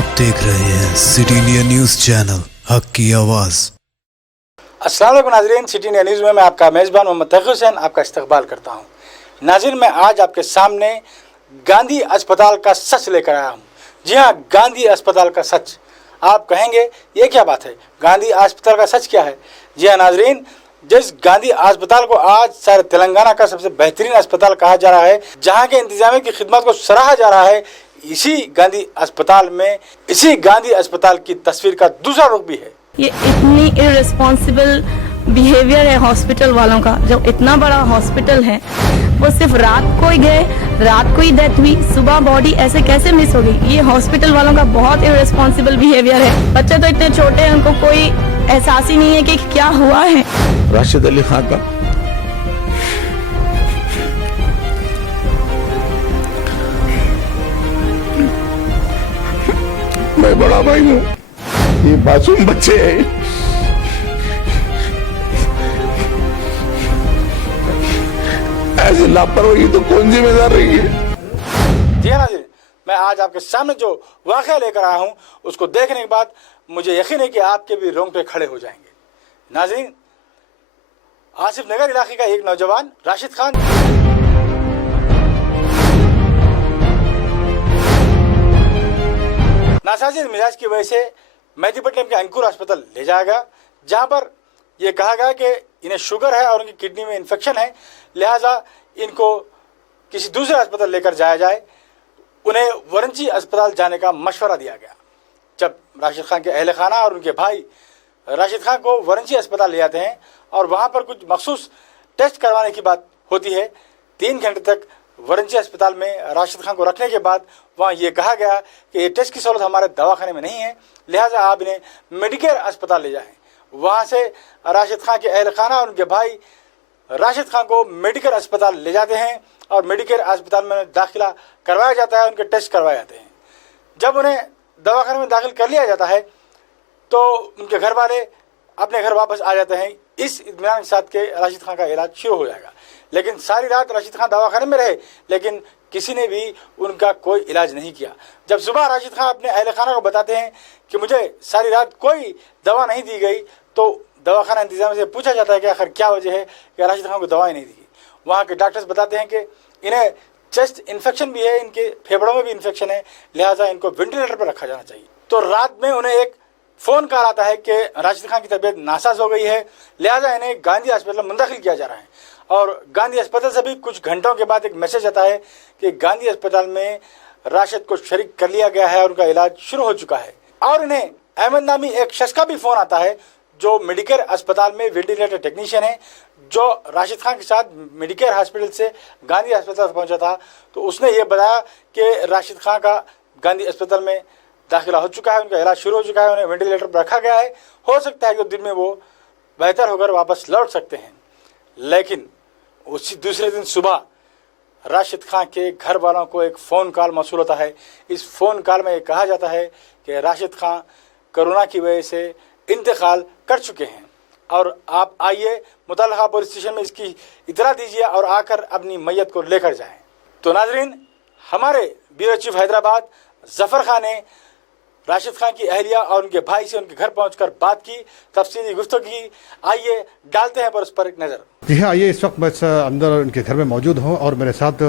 आप देख रहे हैं सिटी इंडिया न्यूज चैनल, हक की आवाज। अस्सलाम वालेकुम नाज़रीन, सिटी इंडिया न्यूज़ में मैं आपका मेज़बान मोहम्मद तकी हुसैन आपका इस्तकबाल करता हूं। नाज़रीन, मैं आज आपके सामने गांधी अस्पताल का सच लेकर आया हूं। जी हां, गांधी अस्पताल का सच। आप कहेंगे ये क्या बात है, गांधी अस्पताल का सच क्या है? जी हां नाज़रीन, जिस गांधी अस्पताल को आज सारे तेलंगाना का सबसे बेहतरीन अस्पताल कहा जा रहा है, जहां के इंतजामिया की खिदमत को सराहा जा रहा है, इसी गांधी अस्पताल की तस्वीर का दूसरा रुख भी है। ये इतनी इररिस्पॉन्सिबल बिहेवियर है हॉस्पिटल वालों का। जब इतना बड़ा हॉस्पिटल है, वो सिर्फ रात को ही गए, रात को ही डेथ हुई, सुबह बॉडी ऐसे कैसे मिस हो गई? ये हॉस्पिटल वालों का बहुत इररिस्पॉन्सिबल बिहेवियर है। बच्चे तो इतने छोटे हैं, उनको कोई एहसास ही नहीं है कि क्या हुआ है। राशिद अली खान का मैं बड़ा भाई हूँ, ये मासूम बच्चे हैं, ऐसी लापरवाही तो कौन जिम्मेदार रही है? जी हाँ नाज़रीन, मैं आज आपके सामने जो वाक़या लेकर आया हूँ, उसको देखने के बाद मुझे यकीन है कि आपके भी रोंगटे खड़े हो जाएंगे। नाज़रीन, आसिफ नगर इलाके का एक नौजवान राशिद खान नासाजिद मिजाज की वजह से मेहदीपट्टनम के अंकुर अस्पताल ले जाया गया, जहां पर यह कहा गया कि इन्हें शुगर है और उनकी किडनी में इन्फेक्शन है, लिहाजा इनको किसी दूसरे अस्पताल लेकर जाया जाए। उन्हें वरंची अस्पताल जाने का मशवरा दिया गया। जब राशिद खान के अहल खाना और उनके भाई राशिद खान को वरंची अस्पताल ले जाते हैं और वहां पर कुछ मखसूस टेस्ट करवाने की बात होती है, 3 घंटे तक वरंची अस्पताल में राशिद खान को रखने के बाद वहाँ ये कहा गया कि ये टेस्ट की सहूलत हमारे दवाखाने में नहीं है, लिहाजा आप इन्हें मेडिकेयर अस्पताल ले जाएं। वहाँ से राशिद खान के अहल खाना और उनके भाई राशिद खान को मेडिकेयर अस्पताल ले जाते हैं और मेडिकेयर अस्पताल में दाखिला करवाया जाता है, उनके टेस्ट करवाए जाते हैं। जब उन्हें दवाखाने में दाखिल कर लिया जाता है तो उनके घर वाले अपने घर वापस आ जाते हैं, इस इत्मीनान के साथ के राशिद खान का इलाज शुरू हो जाएगा। लेकिन सारी रात राशिद खान दवाखाने में रहे, लेकिन किसी ने भी उनका कोई इलाज नहीं किया। जब सुबह राशिद खान अपने अहल खाना को बताते हैं कि मुझे सारी रात कोई दवा नहीं दी गई, तो दवाखाना इंतजाम से पूछा जाता है कि आखिर क्या वजह है कि राशिद खान को दवाई नहीं दी गई। वहाँ के डॉक्टर्स बताते हैं कि इन्हें चेस्ट इन्फेक्शन भी है, इनके फेफड़ों में भी इन्फेक्शन है, लिहाजा इनको वेंटिलेटर पर रखा जाना चाहिए। तो रात में उन्हें एक फ़ोन कॉल आता है कि राशिद खान की तबीयत नासाज हो गई है, लिहाजा इन्हें गांधी अस्पताल में मुंतकिल किया जा रहा है। और गांधी अस्पताल से भी कुछ घंटों के बाद एक मैसेज आता है कि गांधी अस्पताल में राशिद को शरीक कर लिया गया है और उनका इलाज शुरू हो चुका है। और इन्हें अहमद नामी एक शख्स का भी फ़ोन आता है जो मेडिकेयर अस्पताल में वेंटिलेटर टेक्नीशियन है, जो राशिद खान के साथ मेडिकेयर हॉस्पिटल से गांधी अस्पताल पहुंचा था। तो उसने ये बताया कि राशिद खान का गांधी अस्पताल में दाखिला हो चुका है, उनका इलाज शुरू हो चुका है, उन्हें वेंटिलेटर पर रखा गया है। हो सकता है कि दिन में वो बेहतर होकर वापस लौट सकते हैं। लेकिन उसी दूसरे दिन सुबह राशिद खान के घर वालों को एक फ़ोन कॉल मौसूल होता है। इस फ़ोन कॉल में कहा जाता है कि राशिद खान कोरोना की वजह से इंतकाल कर चुके हैं और आप आइए मुतल्लिक़ा पुलिस स्टेशन में इसकी इतला दीजिए और आकर अपनी मैयत को लेकर जाएं। तो नाज़रीन, हमारे ब्यूरो चीफ हैदराबाद ज़फ़र खान ने राशिद खान की अहलिया और उनके भाई से उनके घर पहुंचकर बात की, तफसीली गुफ्तगू की। आइए डालते हैं पर उस पर एक नज़र। जी हाँ, आइए इस वक्त मैं अंदर उनके घर में मौजूद हूँ और मेरे साथ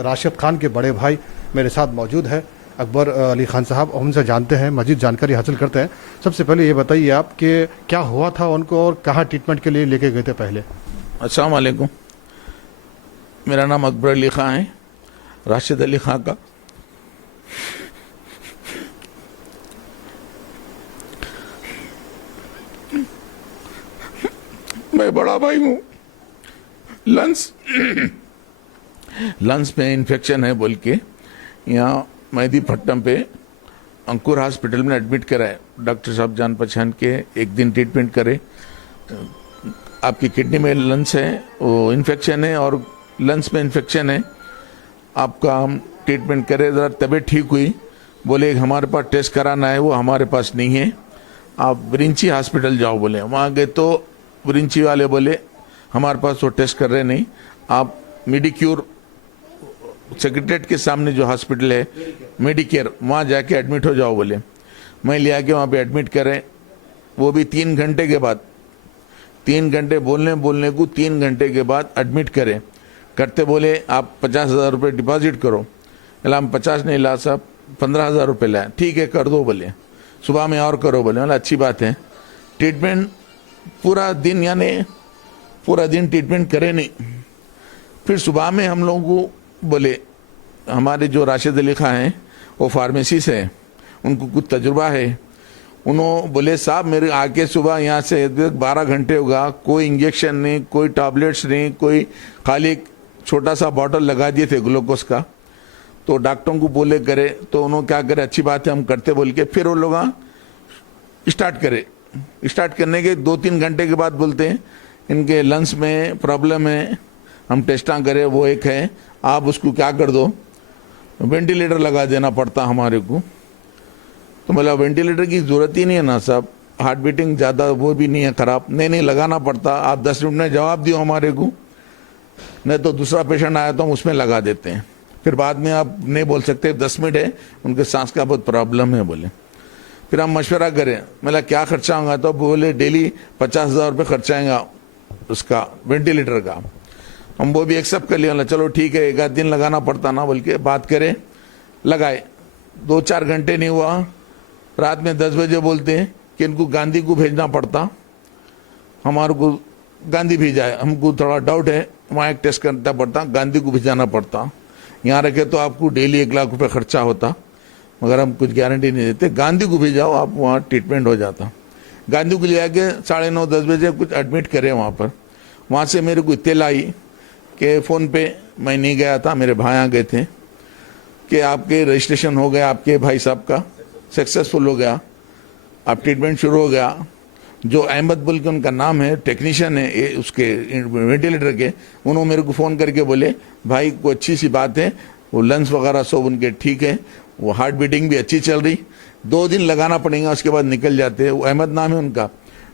राशिद खान के बड़े भाई मेरे साथ मौजूद है, अकबर अली खान साहब। उनसे जानते हैं, मजीद जानकारी हासिल करते हैं। सबसे पहले ये बताइए आप कि क्या हुआ था उनको और कहाँ ट्रीटमेंट के लिए लेके गए थे पहले? अस्सलाम वालेकुम, मेरा नाम अकबर अली खान है, राशिद अली खान का मैं बड़ा भाई हूँ। लंग्स में इन्फेक्शन है बोल के यहाँ मेहदीपट्टनम पे अंकुर हॉस्पिटल में एडमिट कराए। डॉक्टर साहब जान पहचान के एक दिन ट्रीटमेंट करे। आपकी किडनी में लंग्स है, वो इन्फेक्शन है और लंग्स में इन्फेक्शन है, आपका हम ट्रीटमेंट करे। ज़रा तबीयत ठीक हुई, बोले हमारे पास टेस्ट कराना है, वो हमारे पास नहीं है, आप वरिंची हॉस्पिटल जाओ। बोले वहाँ गए तो वरिंची वाले बोले हमारे पास वो टेस्ट कर रहे नहीं, आप मेडिक्योर सेक्रेटरीट के सामने जो हॉस्पिटल है मेडिकेयर, वहाँ जाके एडमिट हो जाओ बोले। मैं ले आके वहाँ पे एडमिट करें, वो भी 3 घंटे के बाद, 3 घंटे बोलने को 3 घंटे के बाद एडमिट करें। करते बोले आप 50,000 रुपये डिपॉजिट करो। बोला हम 50 नहीं ला साहब, 15,000 रुपये लाए। ठीक है कर दो बोले, सुबह में और करो बोले। बोला अच्छी बात है। ट्रीटमेंट पूरा दिन, यानी पूरा दिन ट्रीटमेंट करे नहीं। फिर सुबह में हम लोगों को बोले, हमारे जो राशिद अली खां हैं वो फार्मेसी से है, उनको कुछ तजुर्बा है। उन्होंने बोले साहब मेरे आके सुबह यहाँ से 12 घंटे होगा, कोई इंजेक्शन नहीं, कोई टैबलेट्स नहीं, कोई खाली एक छोटा सा बॉटल लगा दिए थे ग्लूकोज का। तो डॉक्टरों को बोले करे, तो उन्होंने क्या करे, अच्छी बात है हम करते बोल के फिर वो लोग स्टार्ट करे। स्टार्ट करने के 2-3 घंटे के बाद बोलते हैं इनके लंग्स में प्रॉब्लम है, हम टेस्टा करें, वो एक है, आप उसको क्या कर दो, वेंटिलेटर लगा देना पड़ता हमारे को। तो मतलब वेंटिलेटर की ज़रूरत ही नहीं है ना साहब, हार्ट बीटिंग ज़्यादा वो भी नहीं है ख़राब, नहीं लगाना पड़ता, आप 10 मिनट में जवाब दियो हमारे को, नहीं तो दूसरा पेशेंट आया तो हम उसमें लगा देते हैं। फिर बाद में आप नहीं बोल सकते 10 मिनट है, उनके सांस का बहुत प्रॉब्लम है बोले। फिर हम मशवरा करें, मतलब क्या खर्चा होगा, तो बोले डेली 50,000 रुपये खर्चा आएगा उसका वेंटिलेटर का। हम वो भी एक्सेप्ट कर लिया, चलो ठीक है, 1 आध दिन लगाना पड़ता ना बोल के बात करें, लगाए। 2-4 घंटे नहीं हुआ, रात में 10 बजे बोलते हैं कि इनको गांधी को भेजना पड़ता। हमारे को गांधी भेजा है, हमको थोड़ा डाउट है, वहाँ एक टेस्ट करना पड़ता, गांधी को भेजाना पड़ता। यहाँ रखे तो आपको डेली 1 लाख रुपये खर्चा होता, मगर हम कुछ गारंटी नहीं देते, गांधी को भेजाओ आप, वहाँ ट्रीटमेंट हो जाता। गांधी को ले आके 9:30-10 बजे कुछ एडमिट करे वहाँ पर। वहाँ से मेरे को इत्तला आई कि फ़ोन पे, मैं नहीं गया था, मेरे भाई आ गए थे, कि आपके रजिस्ट्रेशन हो गया, आपके भाई साहब का सक्सेसफुल हो गया, आप ट्रीटमेंट शुरू हो गया। जो अहमद बोल के उनका नाम है, टेक्नीशियन है उसके वेंटिलेटर के, उन्होंने मेरे को फ़ोन करके बोले भाई को अच्छी सी बात है, वो लंग्स वगैरह सब उनके ठीक है, वो हार्ट बीटिंग भी अच्छी चल रही, 2 दिन लगाना पड़ेगा उसके बाद निकल जाते हैं। वो अहमद नाम है उनका,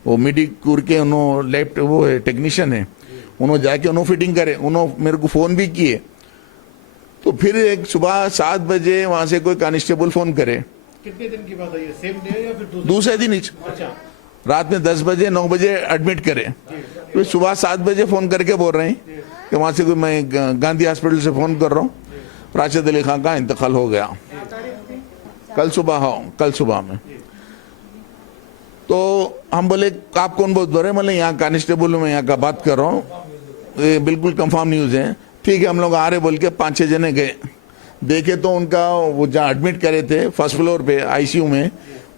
वो मेडिक्योर के उन्होंने लेफ्ट वो है टेक्नीशियन है, उन्होंने जाके उन्होंने फिटिंग करे, उन्होंने मेरे को फ़ोन भी किए। तो फिर एक सुबह 7 बजे वहाँ से कोई कांस्टेबल फ़ोन करे। कितने दिन की बात है ये, सेम डे या फिर दूसरे दिन ही? अच्छा। रात में 10 बजे 9 बजे एडमिट करे, फिर सुबह 7 बजे फ़ोन करके बोल रहे हैं कि वहाँ से कोई, मैं गांधी हॉस्पिटल से फ़ोन कर रहा हूँ, राशिद अली खां का इंतकाल हो गया कल सुबह। हाँ कल सुबह में। तो हम बोले आप कौन बोल रहे, मतलब यहाँ कांस्टेबल हूँ, मैं यहाँ का बात कर रहा हूँ, ये बिल्कुल कंफर्म न्यूज़ है। ठीक है हम लोग आ रहे बोल के 5-6 जने गए, देखे तो उनका वो जहाँ एडमिट करे थे फर्स्ट फ्लोर पे आईसीयू में,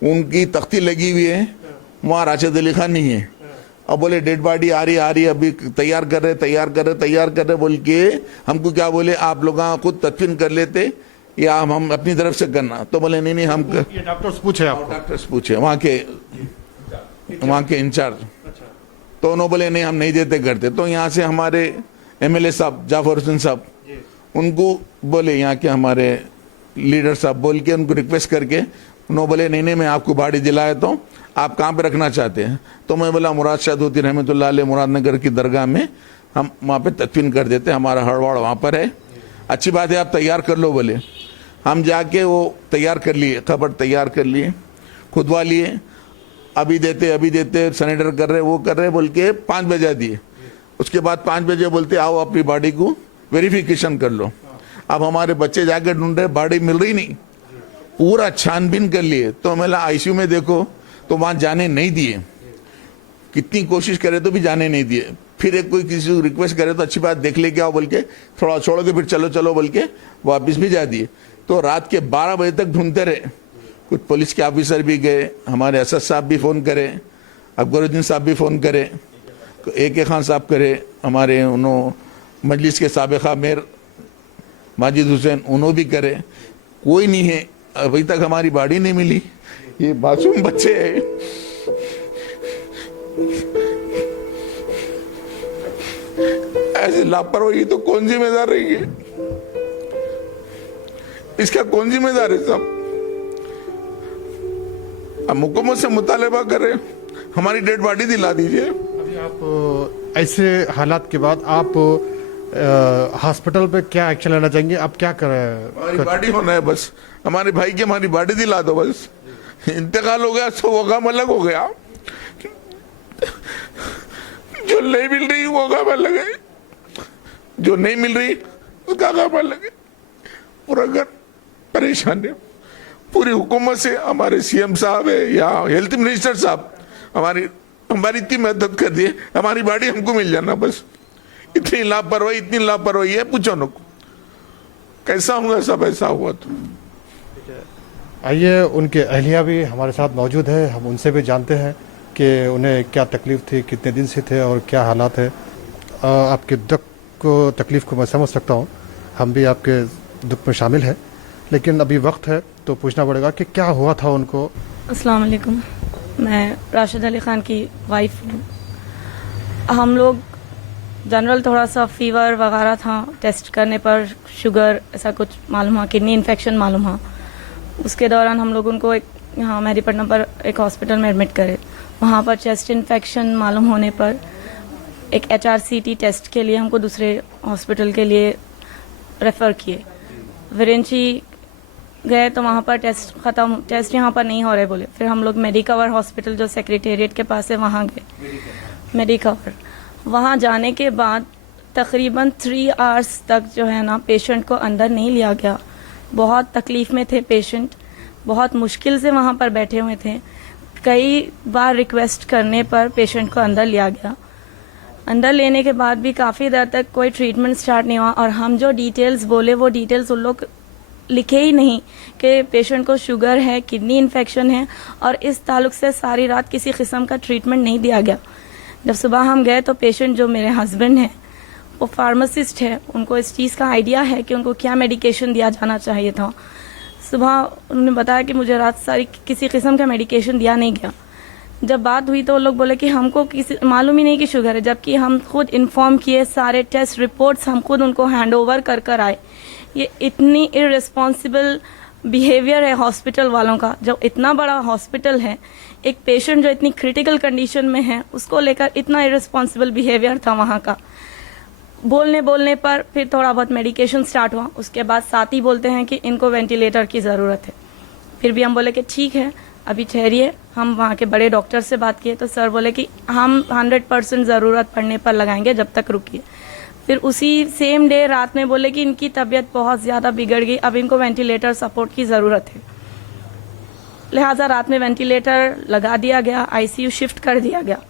उनकी तख्ती लगी हुई है, वहाँ राशिद अली खान नहीं है। अब बोले डेड बॉडी आ रही अभी तैयार कर रहे बोल के हमको क्या बोले, आप लोग खुद तदफीन कर लेते या हम अपनी तरफ से करना। तो बोले नहीं हम ये डॉक्टर्स पूछे आपको? डॉक्टर्स पूछे वहाँ के इंचार्ज। तो उन्होंने बोले नहीं हम नहीं देते करते। तो यहाँ से हमारे एमएलए साहब जाफर हुसैन साहब, उनको बोले यहाँ के हमारे लीडर साहब बोल के उनको रिक्वेस्ट करके, उन्होंने बोले नहीं मैं आपको बाड़ी दिलाया तो आप कहाँ पे रखना चाहते हैं। तो मैं बोला मुराद शाह धोती रहमतुल्लाह अलैह मुरादनगर की दरगाह में हम वहाँ पे तदफीन कर देते, हमारा हड़वाड़ वहाँ पर है। अच्छी बात है आप तैयार कर लो बोले। हम जाके वो तैयार कर लिए, खबर तैयार कर लिए, खुदवा लिए, अभी देते सरेंडर कर रहे, वो कर रहे बोल के 5 बजे दिए। उसके बाद 5 बजे बोलते आओ अपनी बॉडी को वेरिफिकेशन कर लो। अब हमारे बच्चे जाके ढूंढ रहे, बॉडी मिल रही नहीं, पूरा छानबीन कर लिए। तो मैं आईसीयू में देखो तो वहाँ जाने नहीं दिए, कितनी कोशिश करे तो भी जाने नहीं दिए। फिर एक कोई किसी को रिक्वेस्ट करे तो अच्छी बात देख ले क्या बोल के थोड़ा छोड़ के फिर चलो बोल के वापस भी जा दिए। तो रात के 12 बजे तक ढूंढते रहे। कुछ पुलिस के ऑफिसर भी गए, हमारे असद साहब भी फ़ोन करे, अकबरुद्दीन साहब भी फ़ोन करे, AK खान साहब करे, हमारे उन्होंने मजलिस के साबिक़ा मेयर माजिद हुसैन उन्होंने भी करे, कोई नहीं है। अभी तक हमारी बॉडी नहीं मिली। ये मासूम बच्चे हैं, ऐसे लापरवाही तो कौन जिम्मेदार रही है, इसका कौन जिम्मेदार है साहब? हम हुकूमत से मुतालबा करें, हमारी डेड बॉडी दिला दीजिए। अभी आप ऐसे हालात के बाद आप हॉस्पिटल पे क्या एक्शन लेना चाहेंगे? आप क्या हमारी करें? बॉडी होना है बस, हमारे भाई की हमारी बॉडी दिला दो बस। इंतकाल हो गया तो वो गम अलग हो गया, जो नहीं मिल रही वो गम अलग है, जो नहीं मिल रही उसका गम अलग है। पूरा घर परेशान है, पूरी हुकूमत से, हमारे सीएम साहब है या हेल्थ मिनिस्टर साहब, हमारी इतनी मदद कर दी है, हमारी बॉडी हमको मिल जाना बस। इतनी लापरवाही है, पूछो न कैसा हुआ, सब ऐसा हुआ तो। आइए, उनके अहलिया भी हमारे साथ मौजूद है, हम उनसे भी जानते हैं कि उन्हें क्या तकलीफ थी, कितने दिन से थे और क्या हालात है। आपके दुख को, तकलीफ को मैं समझ सकता हूँ, हम भी आपके दुख में शामिल हैं, लेकिन अभी वक्त है तो पूछना पड़ेगा कि क्या हुआ था उनको। अस्सलाम वालेकुम, मैं राशिद अली ख़ान की वाइफ हूँ। हम लोग जनरल थोड़ा सा फीवर वगैरह था, टेस्ट करने पर शुगर ऐसा कुछ मालूम हुआ, किडनी इन्फेक्शन मालूम हुआ। उसके दौरान हम लोग उनको एक यहाँ मेहदीपट्टनम पर एक हॉस्पिटल में एडमिट करे। वहाँ पर चेस्ट इन्फेक्शन मालूम होने पर एक HRCT टेस्ट के लिए हमको दूसरे हॉस्पिटल के लिए रेफ़र किए। विरेंची गए तो वहाँ पर टेस्ट यहाँ पर नहीं हो रहे बोले। फिर हम लोग मेडिकवर हॉस्पिटल जो सेक्रेटेरिएट के पास है वहाँ गए, मेडिकवर। वहाँ जाने के बाद तकरीबन 3 आवर्स तक जो है ना पेशेंट को अंदर नहीं लिया गया। बहुत तकलीफ़ में थे पेशेंट, बहुत मुश्किल से वहाँ पर बैठे हुए थे। कई बार रिक्वेस्ट करने पर पेशेंट को अंदर लिया गया। अंदर लेने के बाद भी काफ़ी देर तक कोई ट्रीटमेंट स्टार्ट नहीं हुआ, और हम जो डिटेल्स बोले वो डिटेल्स उन लोग लिखे ही नहीं कि पेशेंट को शुगर है, किडनी इन्फेक्शन है, और इस ताल्लुक से सारी रात किसी किस्म का ट्रीटमेंट नहीं दिया गया। जब सुबह हम गए तो पेशेंट जो मेरे हस्बैंड हैं वो फार्मासिस्ट है, उनको इस चीज़ का आइडिया है कि उनको क्या मेडिकेशन दिया जाना चाहिए था। सुबह उन्होंने बताया कि मुझे रात सारी किसी किस्म का मेडिकेशन दिया नहीं गया। जब बात हुई तो वो लोग बोले कि हमको किसी मालूम ही नहीं कि शुगर है, जबकि हम खुद इन्फॉर्म किए, सारे टेस्ट रिपोर्ट्स हम खुद उनको हैंड ओवर कर आए। ये इतनी इररिस्पॉन्सिबल बिहेवियर है हॉस्पिटल वालों का। जब इतना बड़ा हॉस्पिटल है, एक पेशेंट जो इतनी क्रिटिकल कंडीशन में है उसको लेकर इतना इररिस्पॉन्सिबल बिहेवियर था वहाँ का। बोलने पर फिर थोड़ा बहुत मेडिकेशन स्टार्ट हुआ। उसके बाद साथ ही बोलते हैं कि इनको वेंटिलेटर की ज़रूरत है। फिर भी हम बोले कि ठीक है, अभी ठहरिए। हम वहाँ के बड़े डॉक्टर से बात किए तो सर बोले कि हम 100% ज़रूरत पड़ने पर लगाएंगे, जब तक रुकिए। फिर उसी सेम डे रात में बोले कि इनकी तबीयत बहुत ज़्यादा बिगड़ गई, अब इनको वेंटिलेटर सपोर्ट की ज़रूरत है। लिहाजा रात में वेंटिलेटर लगा दिया गया, ICU शिफ्ट कर दिया गया।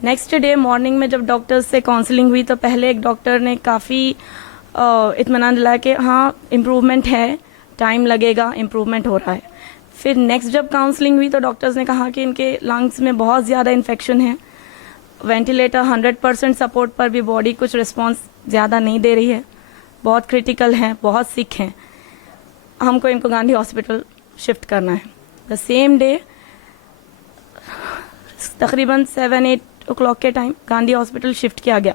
नेक्स्ट डे मॉर्निंग में जब डॉक्टर्स से काउंसलिंग हुई तो पहले एक डॉक्टर ने काफ़ी इत्मीनान दिलाया कि हाँ इम्प्रूवमेंट है, टाइम लगेगा, इम्प्रूवमेंट हो रहा है। फिर नेक्स्ट जब काउंसलिंग हुई तो डॉक्टर्स ने कहा कि इनके लंग्स में बहुत ज़्यादा इन्फेक्शन है, वेंटिलेटर 100% सपोर्ट पर भी बॉडी कुछ रिस्पॉन्स ज़्यादा नहीं दे रही है, बहुत क्रिटिकल हैं, बहुत सिक हैं, हमको इनको गांधी हॉस्पिटल शिफ्ट करना है। द सेम डे तकरीबन 7-8 o'clock के टाइम गांधी हॉस्पिटल शिफ्ट किया गया।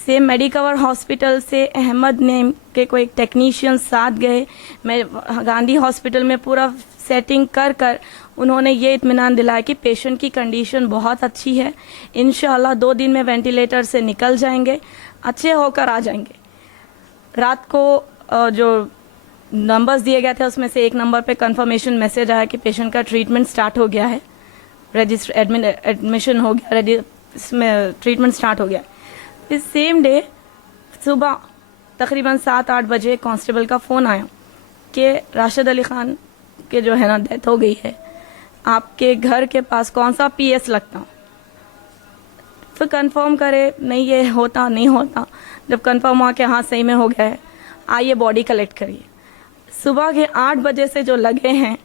सेम मेडिकवर हॉस्पिटल से अहमद नेम के कोई एक टेक्नीशियन साथ गए। मैं गांधी हॉस्पिटल में पूरा सेटिंग कर उन्होंने ये इत्मीनान दिलाया कि पेशेंट की कंडीशन बहुत अच्छी है, इंशाल्लाह 2 दिन में वेंटिलेटर से निकल जाएंगे, अच्छे होकर आ जाएंगे। रात को जो नंबर्स दिए गए थे उसमें से एक नंबर पे कंफर्मेशन मैसेज आया कि पेशेंट का ट्रीटमेंट स्टार्ट हो गया है, एडमिशन हो गया, इसमें ट्रीटमेंट स्टार्ट हो गया। फिर सेम डे सुबह तकरीबन 7-8 बजे कांस्टेबल का फ़ोन आया कि राशिद अली ख़ान के जो है ना डेथ हो गई है, आपके घर के पास कौन सा PS लगता। फिर कंफर्म करे, नहीं ये होता नहीं होता। जब कंफर्म हुआ कि हाँ सही में हो गया है, आइए बॉडी कलेक्ट करिए। सुबह के 8 बजे से जो लगे हैं,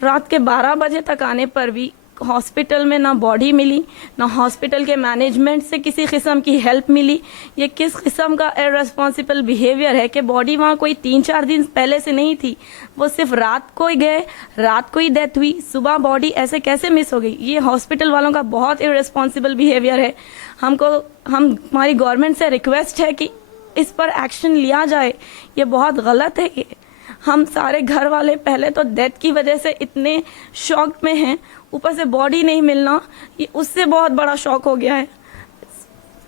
रात के 12 बजे तक आने पर भी हॉस्पिटल में ना बॉडी मिली, ना हॉस्पिटल के मैनेजमेंट से किसी किस्म की हेल्प मिली। ये किस किस्म का इररिस्पॉन्सिबल बिहेवियर है कि बॉडी वहाँ कोई 3-4 दिन पहले से नहीं थी, वो सिर्फ रात को ही गए, रात को ही डेथ हुई, सुबह बॉडी ऐसे कैसे मिस हो गई। ये हॉस्पिटल वालों का बहुत इररिस्पॉन्सिबल बिहेवियर है। हमारी गवर्नमेंट से रिक्वेस्ट है कि इस पर एक्शन लिया जाए, ये बहुत गलत है। ये हम सारे घर वाले पहले तो डेथ की वजह से इतने शॉक में हैं, ऊपर से बॉडी नहीं मिलना, ये उससे बहुत बड़ा शॉक हो गया है।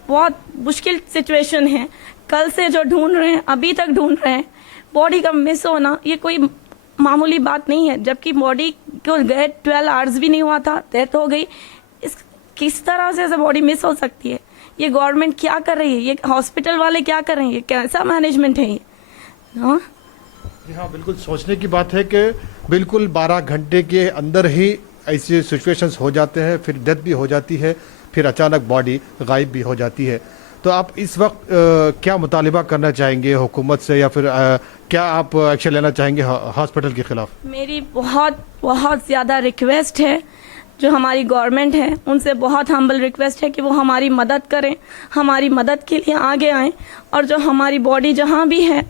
बहुत मुश्किल सिचुएशन है। कल से जो ढूंढ रहे हैं, अभी तक ढूंढ रहे हैं। बॉडी का मिस होना ये कोई मामूली बात नहीं है, जबकि बॉडी को गए 12 आवर्स भी नहीं हुआ था, डेथ हो गई। किस तरह से ऐसे बॉडी मिस हो सकती है? ये गवर्नमेंट क्या कर रही है? ये हॉस्पिटल वाले क्या कर रहे हैं? ये कैसा मैनेजमेंट है ये? हाँ जी हाँ, बिल्कुल सोचने की बात है कि बिल्कुल 12 घंटे के अंदर ही ऐसे सिचुएशंस हो जाते हैं, फिर डेथ भी हो जाती है, फिर अचानक बॉडी गायब भी हो जाती है। तो आप इस वक्त क्या मुतालिबा करना चाहेंगे हुकूमत से, या फिर क्या आप एक्शन लेना चाहेंगे हॉस्पिटल के खिलाफ? मेरी बहुत बहुत ज़्यादा रिक्वेस्ट है, जो हमारी गवर्नमेंट है उनसे बहुत हम्बल रिक्वेस्ट है कि वो हमारी मदद करें, हमारी मदद के लिए आगे आएं, और जो हमारी बॉडी जहाँ भी है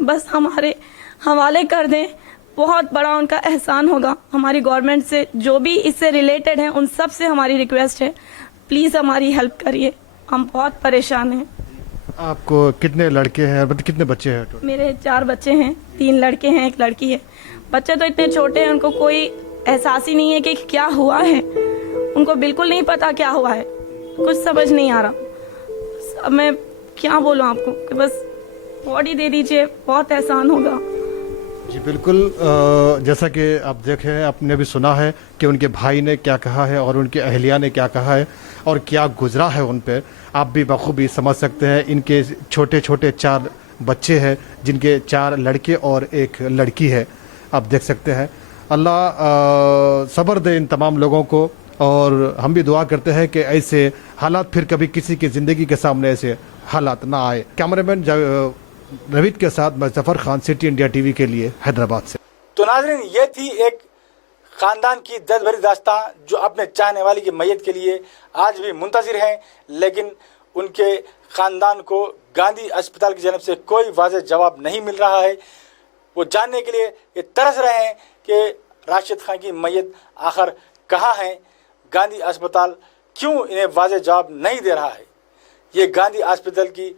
बस हमारे हवाले कर दें। बहुत बड़ा उनका एहसान होगा हमारी गवर्नमेंट से, जो भी इससे रिलेटेड हैं उन सब से हमारी रिक्वेस्ट है, प्लीज़ हमारी हेल्प करिए, हम बहुत परेशान हैं। आपको कितने लड़के हैं, मतलब कितने बच्चे हैं? मेरे 4 बच्चे हैं, 3 लड़के हैं, 1 लड़की है। बच्चे तो इतने छोटे हैं, उनको कोई एहसास ही नहीं है कि क्या हुआ है, उनको बिल्कुल नहीं पता क्या हुआ है, कुछ समझ नहीं आ रहा। अब मैं क्या बोलूँ आपको कि बस बॉडी दे दीजिए, बहुत एहसान होगा। जी बिल्कुल, जैसा कि आप देखें, आपने भी सुना है कि उनके भाई ने क्या कहा है और उनके अहलिया ने क्या कहा है और क्या गुजरा है उन पर। आप भी बखूबी समझ सकते हैं। इनके छोटे छोटे 4 बच्चे हैं, जिनके 4 लड़के और 1 लड़की है। आप देख सकते हैं। अल्लाह सब्र दे इन तमाम लोगों को, और हम भी दुआ करते हैं कि ऐसे हालात फिर कभी किसी की ज़िंदगी के सामने ऐसे हालात ना आए। कैमरामैन नवीद के साथ मैं Zafar Khan, city India TV के लिए, हैदराबाद से। तो नाज़रीन, ये थी एक ख़ानदान की दर्द भरी दास्तां, जो अपने चाहने वाली की मैयत के लिए आज भी मुंतज़िर हैं, लेकिन उनके ख़ानदान को गांधी अस्पताल की जानब से कोई वाज़ेह जवाब नहीं मिल रहा है। वो जानने के लिए ये तरस रहे हैं कि राशिद खान की मैयत आखिर कहाँ है, गांधी अस्पताल क्यों इन्हें वाज़ेह जवाब नहीं दे रहा है। ये गांधी अस्पताल की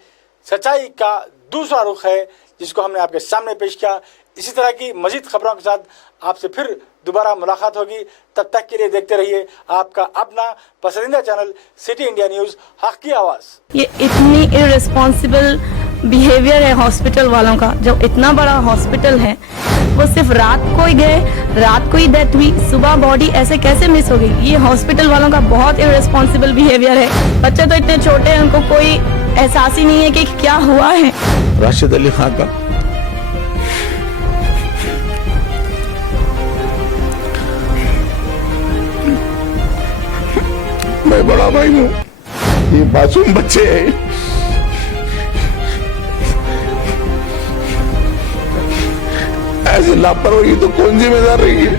सच्चाई का दूसरा रुख है, जिसको हमने आपके सामने पेश किया। इसी तरह की मजीद खबरों के साथ आपसे फिर दोबारा मुलाकात होगी। तब तक के लिए देखते रहिए आपका अपना पसंदीदा चैनल सिटी इंडिया न्यूज़, हक की आवाज़। ये इतनी इररिस्पॉन्सिबल बिहेवियर है हॉस्पिटल वालों का। जब इतना बड़ा हॉस्पिटल है, वो सिर्फ रात को ही गए, रात को ही डेथ हुई, सुबह बॉडी ऐसे कैसे मिस हो गई? ये हॉस्पिटल वालों का बहुत इररिस्पॉन्सिबल बिहेवियर है। बच्चे तो इतने छोटे हैं, उनको कोई एहसास ही नहीं है कि क्या हुआ है। राशिद अली खान का मैं बड़ा भाई हूँ, ये मासूम बच्चे हैं। ऐसी लापरवाही तो कौन जिम्मेदार रही है?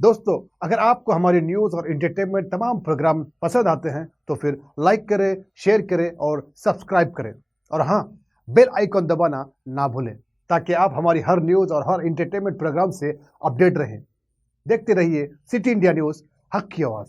दोस्तों, अगर आपको हमारी न्यूज़ और एंटरटेनमेंट तमाम प्रोग्राम पसंद आते हैं तो फिर लाइक करें, शेयर करें और सब्सक्राइब करें। और हाँ, बेल आइकॉन दबाना ना भूलें, ताकि आप हमारी हर न्यूज़ और हर एंटरटेनमेंट प्रोग्राम से अपडेट रहें। देखते रहिए सिटी इंडिया न्यूज़, हक की आवाज़।